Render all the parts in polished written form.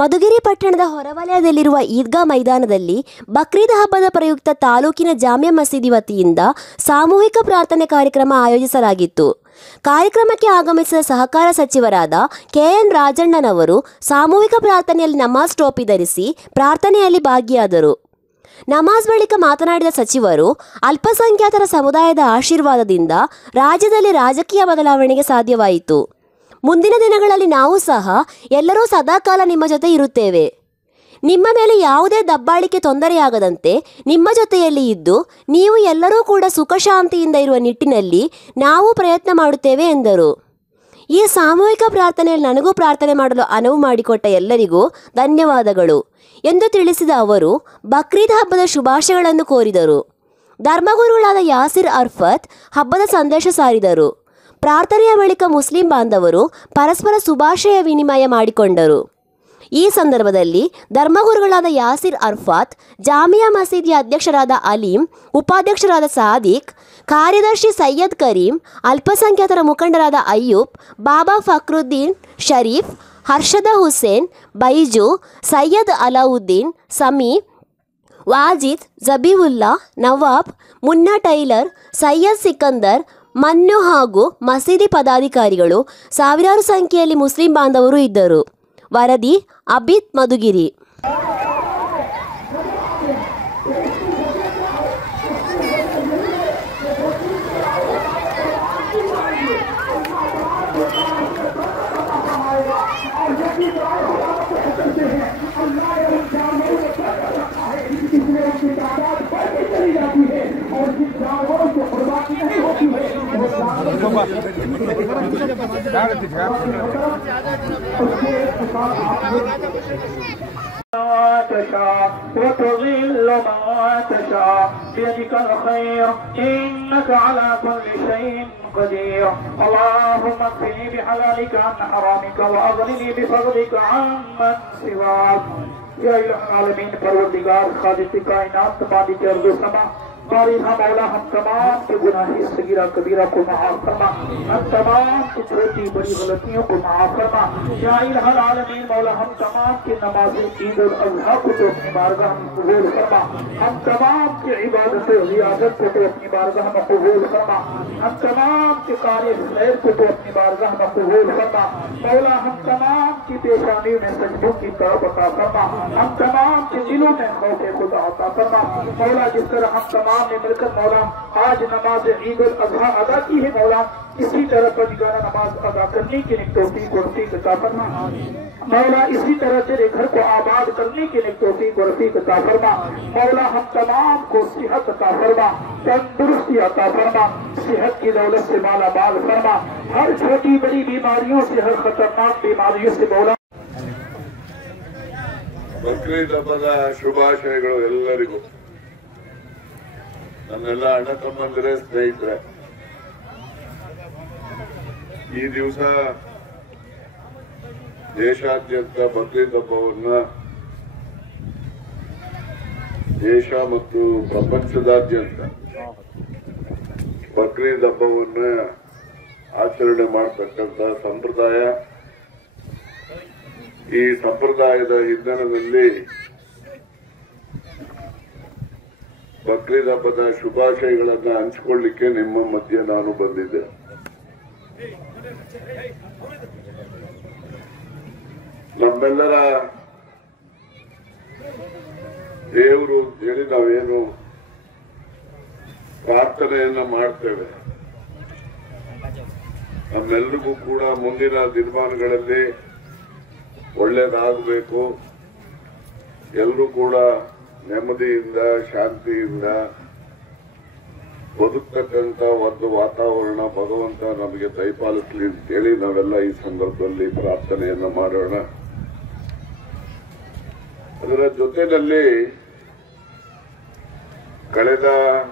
ಮಧುಗಿರಿ ಪಟ್ಟಣದ ಹೊರವಲಯದಲ್ಲಿರುವ ಈದ್ಗಾ ಮೈದಾನದಲ್ಲಿ ಬಕ್ರೀದ್ ಹಬ್ಬದ ಪ್ರಯುಕ್ತ ತಾಲೂಕಿನ ಜಾಮಿಯಾ ಮಸೀದಿ ವತಿಯಿಂದ ಸಾಮೂಹಿಕ ಪ್ರಾರ್ಥನೆ ಕಾರ್ಯಕ್ರಮ ಆಯೋಜಿಸಲಾಗಿತ್ತು. ಕಾರ್ಯಕ್ರಮಕ್ಕೆ ಆಗಮಿಸಿದ ಸಹಕಾರ ಸಚಿವರಾದ KN ರಾಜಣ್ಣನವರು ಸಾಮೂಹಿಕ ಪ್ರಾರ್ಥನೆಯಲ್ಲಿ ನಮಾಜ್ ಟೋಪಿ ಧರಿಸಿ ಪ್ರಾರ್ಥನೆಯಲ್ಲಿ ಭಾಗಿಯಾದರು. ನಮಾಜ್ ಬಳಿಕ ಮಾತನಾಡಿದ ಸಚಿವರು, ಅಲ್ಪಸಂಖ್ಯಾತರ ಸಮುದಾಯದ ಆಶೀರ್ವಾದದಿಂದ ರಾಜ್ಯದಲ್ಲಿ ರಾಜಕೀಯ ಬದಲಾವಣೆಗೆ ಸಾಧ್ಯವಾಯಿತು. ಮುಂದಿನ ದಿನಗಳಲ್ಲಿ ನಾವು ಸಹ ಎಲ್ಲರೂ ಸದಾಕಾಲ ನಿಮ್ಮ ಜೊತೆ ಇರುತ್ತೇವೆ. ನಿಮ್ಮ ಮೇಲೆ ಯಾವುದೇ ದಬ್ಬಾಳಿಕೆ ತೊಂದರೆಯಾಗದಂತೆ ನಿಮ್ಮ ಜೊತೆಯಲ್ಲಿ ಇದ್ದು ನೀವು ಎಲ್ಲರೂ ಕೂಡ ಸುಖ ಶಾಂತಿಯಿಂದ ಇರುವ ನಿಟ್ಟಿನಲ್ಲಿ ನಾವು ಪ್ರಯತ್ನ ಮಾಡುತ್ತೇವೆ ಎಂದರು. ಈ ಸಾಮೂಹಿಕ ಪ್ರಾರ್ಥನೆಯಲ್ಲಿ ನನಗೂ ಪ್ರಾರ್ಥನೆ ಮಾಡಲು ಅನುವು ಮಾಡಿಕೊಟ್ಟ ಎಲ್ಲರಿಗೂ ಧನ್ಯವಾದಗಳು ಎಂದು ತಿಳಿಸಿದ ಅವರು ಬಕ್ರೀದ್ ಹಬ್ಬದ ಶುಭಾಶಯಗಳನ್ನು ಕೋರಿದರು. ಧರ್ಮಗುರುಗಳಾದ ಯಾಸಿರ್ ಅರ್ಫತ್ ಹಬ್ಬದ ಸಂದೇಶ ಸಾರಿದರು. ಪ್ರಾರ್ಥನೆಯ ಬಳಿಕ ಮುಸ್ಲಿಂ ಬಾಂಧವರು ಪರಸ್ಪರ ಶುಭಾಶಯ ವಿನಿಮಯ ಮಾಡಿಕೊಂಡರು. ಈ ಸಂದರ್ಭದಲ್ಲಿ ಧರ್ಮಗುರುಗಳಾದ ಯಾಸಿರ್ ಅರ್ಫಾತ್, ಜಾಮಿಯಾ ಮಸೀದಿಯ ಅಧ್ಯಕ್ಷರಾದ ಅಲೀಂ, ಉಪಾಧ್ಯಕ್ಷರಾದ ಸಾದಿಕ್, ಕಾರ್ಯದರ್ಶಿ ಸೈಯದ್ ಕರೀಂ, ಅಲ್ಪಸಂಖ್ಯಾತರ ಮುಖಂಡರಾದ ಅಯ್ಯೂಬ್, ಬಾಬಾ ಫಕ್ರುದ್ದೀನ್ ಶರೀಫ್, ಹರ್ಷದ ಹುಸೇನ್, ಬೈಜು, ಸೈಯದ್ ಅಲಾವುದ್ದೀನ್, ಸಮೀ, ವಾಜಿದ್, ಜಬೀವುಲ್ಲಾ, ನವಾಬ್, ಮುನ್ನಾ ಟೈಲರ್, ಸೈಯದ್ ಸಿಕಂದರ್, ಮನ್ನು ಹಾಗೂ ಮಸೀದಿ ಪದಾಧಿಕಾರಿಗಳು ಸಾವಿರಾರು ಸಂಖ್ಯೆಯಲ್ಲಿ ಮುಸ್ಲಿಂ ಬಾಂಧವರು ಇದ್ದರು. ವರದಿ ಅಬಿತ್ ಮಧುಗಿರಿ. وتضل ما تشاء بيدك الخير إنك على كل شيء قدير اللهم اكفني بحلالك عن حرامك وأغنني بفضلك عمن سواك يا إله العالمين परवरदिगार खालिक कायनात मालिक अर्ज़ समा बारी मौला हम तमाम के गुनाह सगीरा कबीरा को माफ फरमा, हम तमाम की छोटी बड़ी गलतियों को माफ फरमा। या इलाहुल आलमीन मौला हम तमाम की नमाज ईद उल अज़हा को तो अपनी बारगाह में कबूल फरमा, हम तमाम की इबादत रियाजत को तो अपनी बारगाह में कबूल फरमा, हम तमाम के कार्य खैर को तो अपनी बारगाह में कबूल फरमा। मौला हम तमाम की पेशानी में सजदों की तरफ अता फरमा, हम तमाम के दिलों में खौफ खुदा अता फरमा। मौला जिस तरह हम तमाम ने मिलकर मौला आज नमाज ईद उल अज़हा अदा की है, मौला इसी तरह पंजगाना नमाज अदा करने की तौफीक और रफ़ीक अता फरमा। मौला इसी तरह तेरे घर को आबाद करने की तौफीक और रफ़ीक अता फरमा। मौला हम तमाम को सेहत अता फरमा, तंदुरुस्ती अता फरमा, सेहत की दौलत से माला माल फरमा, हर छोटी बड़ी बीमारियों से, हर खतरनाक बीमारियों से मौला। ಬಕ್ರೀದ್ ಹಬ್ಬದ ಶುಭಾಶಯಗಳು ಎಲ್ಲರಿಗೂ. ನನ್ನೆಲ್ಲ ಅಣ್ಣ ತಮ್ಮಂದಿರೇ, ಸ್ನೇಹಿತರೆ, ಈ ದಿವಸ ದೇಶಾದ್ಯಂತ ಬಕ್ರೀದ್ ಹಬ್ಬವನ್ನ ದೇಶ ಮತ್ತು ಪ್ರಪಂಚದಾದ್ಯಂತ ಬಕ್ರೀದ್ ಹಬ್ಬವನ್ನ ಆಚರಣೆ ಮಾಡತಕ್ಕಂತ ಸಂಪ್ರದಾಯ. ಈ ಸಂಪ್ರದಾಯದ ಹಿನ್ನೆಲೆಯಲ್ಲಿ ಬಕ್ರೀದ್ ಹಬ್ಬದ ಶುಭಾಶಯಗಳನ್ನ ಹಂಚಿಕೊಳ್ಳಿಕ್ಕೆ ನಿಮ್ಮ ಮಧ್ಯೆ ನಾನು ಬಂದಿದ್ದೆ. ನಮ್ಮೆಲ್ಲರ ದೇವರು ಹೇಳಿ ನಾವೇನು ಪ್ರಾರ್ಥನೆಯನ್ನ ಮಾಡ್ತೇವೆ, ನಮ್ಮೆಲ್ಲರಿಗೂ ಕೂಡ ಮುಂದಿನ ದಿನಮಾನಗಳಲ್ಲಿ ಒಳ್ಳೇದಾಗಬೇಕು, ಎಲ್ಲರೂ ಕೂಡ ನೆಮ್ಮದಿಯಿಂದ ಶಾಂತಿಯಿಂದ ಬದುಕ್ತಕ್ಕಂತ ಒಂದು ವಾತಾವರಣ ಭಗವಂತ ನಮಗೆ ದಯಪಾಲಿಸಲಿ ಅಂತೇಳಿ ನಾವೆಲ್ಲ ಈ ಸಂದರ್ಭದಲ್ಲಿ ಪ್ರಾರ್ಥನೆಯನ್ನ ಮಾಡೋಣ. ಅದರ ಜೊತೆಯಲ್ಲಿ ಕಳೆದ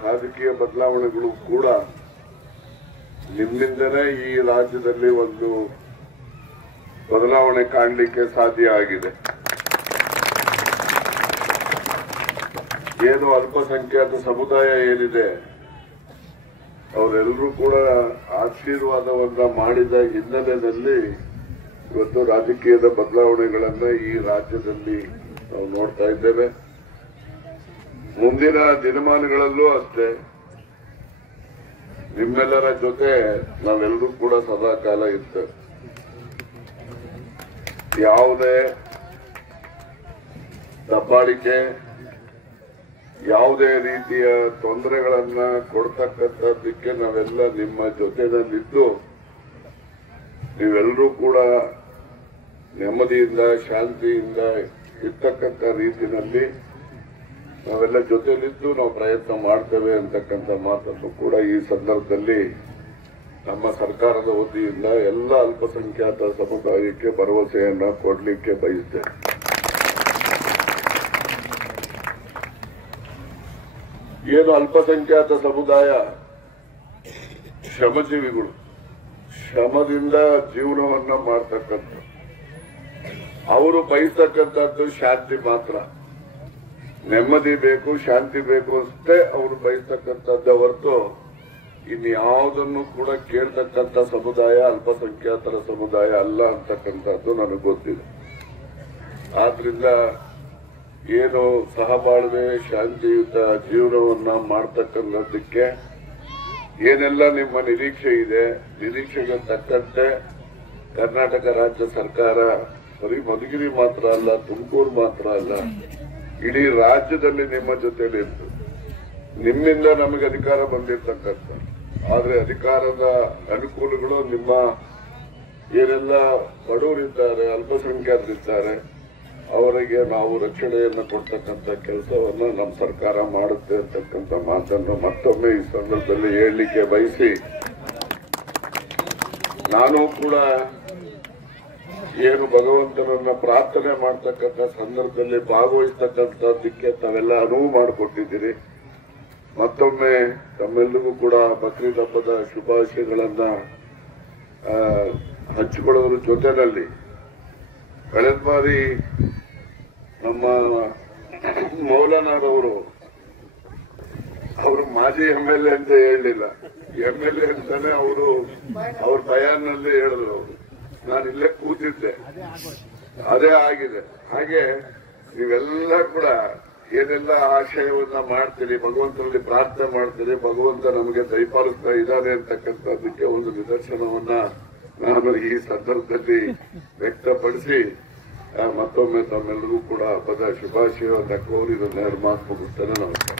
ರಾಜಕೀಯ ಬದಲಾವಣೆಗಳು ಕೂಡ ನಿಮ್ಮಿಂದನೇ ಈ ರಾಜ್ಯದಲ್ಲಿ ಒಂದು ಬದಲಾವಣೆ ಕಾಣಲಿಕ್ಕೆ ಸಾಧ್ಯ ಆಗಿದೆ. ಏನು ಅಲ್ಪಸಂಖ್ಯಾತ ಸಮುದಾಯ ಏನಿದೆ ಅವರೆಲ್ಲರೂ ಕೂಡ ಆಶೀರ್ವಾದವನ್ನ ಮಾಡಿದ ಹಿನ್ನೆಲೆಯಲ್ಲಿ ಇವತ್ತು ರಾಜಕೀಯದ ಬದಲಾವಣೆಗಳನ್ನ ಈ ರಾಜ್ಯದಲ್ಲಿ ನಾವು ನೋಡ್ತಾ ಇದ್ದೇವೆ. ಮುಂದಿನ ದಿನಮಾನಗಳಲ್ಲೂ ಅಷ್ಟೇ ನಿಮ್ಮೆಲ್ಲರ ಜೊತೆ ನಾವೆಲ್ಲರೂ ಕೂಡ ಸದಾ ಕಾಲ ಇರ್ತೇವೆ. ಯಾವುದೇ ದಬ್ಬಾಳಿಕೆ, ಯಾವುದೇ ರೀತಿಯ ತೊಂದರೆಗಳನ್ನ ಕೊಡ್ತಕ್ಕಂಥದ್ದಕ್ಕೆ ನಾವೆಲ್ಲ ನಿಮ್ಮ ಜೊತೆನಲ್ಲಿದ್ದು ನೀವೆಲ್ಲರೂ ಕೂಡ ನೆಮ್ಮದಿಯಿಂದ ಶಾಂತಿಯಿಂದ ಇರ್ತಕ್ಕಂಥ ರೀತಿಯಲ್ಲಿ ನಾವೆಲ್ಲ ಜೊತೆಲಿದ್ದು ನಾವು ಪ್ರಯತ್ನ ಮಾಡ್ತೇವೆ ಅಂತಕ್ಕಂಥ ಮಾತನ್ನು ಕೂಡ ಈ ಸಂದರ್ಭದಲ್ಲಿ ನಮ್ಮ ಸರ್ಕಾರದ ವತಿಯಿಂದ ಎಲ್ಲ ಅಲ್ಪಸಂಖ್ಯಾತ ಸಮುದಾಯಕ್ಕೆ ಭರವಸೆಯನ್ನ ಕೊಡಲಿಕ್ಕೆ ಬಯಸ್ತೇನೆ. ಏನು ಅಲ್ಪಸಂಖ್ಯಾತ ಸಮುದಾಯ ಶ್ರಮಜೀವಿಗಳು, ಶ್ರಮದಿಂದ ಜೀವನವನ್ನ ಮಾಡ್ತಕ್ಕಂಥ, ಅವರು ಬಯಸ್ತಕ್ಕಂಥದ್ದು ಶಾಂತಿ ಮಾತ್ರ. ನೆಮ್ಮದಿ ಬೇಕು, ಶಾಂತಿ ಬೇಕು ಅಷ್ಟೇ ಅವರು ಬಯಸ್ತಕ್ಕಂಥದ್ದೇ ಹೊರತು ಇನ್ಯಾವುದನ್ನು ಕೂಡ ಕೇಳ್ತಕ್ಕಂಥ ಸಮುದಾಯ ಅಲ್ಪಸಂಖ್ಯಾತರ ಸಮುದಾಯ ಅಲ್ಲ ಅಂತಕ್ಕಂಥದ್ದು ನನಗೆ ಗೊತ್ತಿದೆ. ಆದ್ರಿಂದ ಏನು ಸಹಬಾಳ್ವೆ ಶಾಂತಿಯುತ ಜೀವನವನ್ನ ಮಾಡ್ತಕ್ಕಂಥದ್ದಕ್ಕೆ ಏನೆಲ್ಲ ನಿಮ್ಮ ನಿರೀಕ್ಷೆ ಇದೆ, ನಿರೀಕ್ಷೆಗೆ ತಕ್ಕಂತೆ ಕರ್ನಾಟಕ ರಾಜ್ಯ ಸರ್ಕಾರ ಬರೀ ಮಧುಗಿರಿ ಮಾತ್ರ ಅಲ್ಲ, ತುಮಕೂರು ಮಾತ್ರ ಅಲ್ಲ, ಇಡೀ ರಾಜ್ಯದಲ್ಲಿ ನಿಮ್ಮ ಜೊತೆಲಿ ಇತ್ತು. ನಿಮ್ಮಿಂದ ನಮಗೆ ಅಧಿಕಾರ ಬಂದಿರತಕ್ಕಂಥ, ಆದ್ರೆ ಅಧಿಕಾರದ ಅನುಕೂಲಗಳು ನಿಮ್ಮ ಏನೆಲ್ಲ ಬಡವರಿದ್ದಾರೆ, ಅಲ್ಪಸಂಖ್ಯಾತರಿದ್ದಾರೆ, ಅವರಿಗೆ ನಾವು ರಕ್ಷಣೆಯನ್ನು ಕೊಡ್ತಕ್ಕಂಥ ಕೆಲಸವನ್ನ ನಮ್ಮ ಸರ್ಕಾರ ಮಾಡುತ್ತೆ ಅಂತಕ್ಕಂಥ ಮಾತನ್ನು ಮತ್ತೊಮ್ಮೆ ಈ ಸಂದರ್ಭದಲ್ಲಿ ಹೇಳಲಿಕ್ಕೆ ಬಯಸಿ, ನಾನು ಕೂಡ ಏನು ಭಗವಂತನನ್ನ ಪ್ರಾರ್ಥನೆ ಮಾಡ್ತಕ್ಕಂಥ ಸಂದರ್ಭದಲ್ಲಿ ಭಾಗವಹಿಸ್ತಕ್ಕಂಥದ್ದಕ್ಕೆ ತಾವೆಲ್ಲ ಅನುವು ಮಾಡಿಕೊಟ್ಟಿದ್ದೀರಿ. ಮತ್ತೊಮ್ಮೆ ತಮ್ಮೆಲ್ಲರಿಗೂ ಕೂಡ ಬಕ್ರೀದ್ ಹಬ್ಬದ ಶುಭಾಶಯಗಳನ್ನ ಹಂಚಿಕೊಳ್ಳೋದ್ರ ಜೊತೆಯಲ್ಲಿ ಕಳೆದ ಬಾರಿ ನಮ್ಮ ಮೌಲಾನಾರವರು ಅವರು ಮಾಜಿ MLA ಅಂತ ಹೇಳಲಿಲ್ಲ, MLA ಅಂತಾನೆ ಅವರು ಅವ್ರ ಬಯಾನ್ನಲ್ಲಿ ಹೇಳಿದ್ರು. ನಾನು ಇಲ್ಲೇ ಕೂತಿದ್ದೆ, ಅದೇ ಆಗಿದೆ. ಹಾಗೆ ನೀವೆಲ್ಲ ಕೂಡ ಏನೆಲ್ಲ ಆಶಯವನ್ನ ಮಾಡ್ತೀರಿ, ಭಗವಂತನಲ್ಲಿ ಪ್ರಾರ್ಥನೆ ಮಾಡ್ತೀರಿ, ಭಗವಂತ ನಮಗೆ ದಯಪಾಲಿಸ್ತಾ ಇದ್ದಾನೆ ಅಂತಕ್ಕಂಥದ್ದಕ್ಕೆ ಒಂದು ನಿದರ್ಶನವನ್ನ ನಾನು ಈ ಸಂದರ್ಭದಲ್ಲಿ ವ್ಯಕ್ತಪಡಿಸಿ ಮತ್ತೊಮ್ಮೆ ತಮ್ಮೆಲ್ಲರಿಗೂ ಕೂಡ ಹಬ್ಬದ ಶುಭಾಶಯವನ್ನು ಕೋರಿ ನನ್ನ ಮಾತು ಮುಗಿಸ್ತೇನೆ. ನಮಸ್ಕಾರ.